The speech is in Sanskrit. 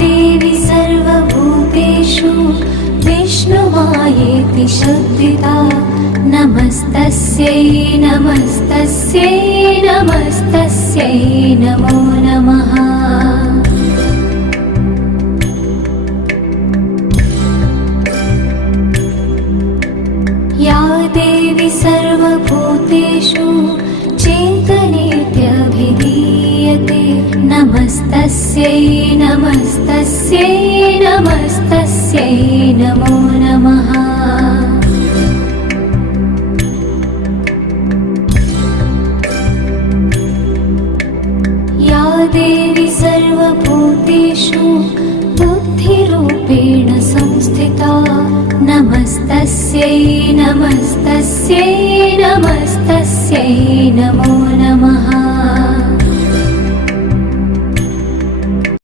देवी सर्वभूतेषु विष्णुमायेति शब्दिता नमस्तस्यै नमस्तस्यै नमस्तस्यै नमो नमः। या देवी सर्वभूतेषु चेतनेत्यभिधीयते नमस्तस्यै नमस्तस्यै नमस्तस्यै नमो नमः। या देवी सर्वभूतेषु बुद्धिरूपेण संस्थिता नमस्तस्यै नमस्तस्यै नमस्तस्यै नमो नमः।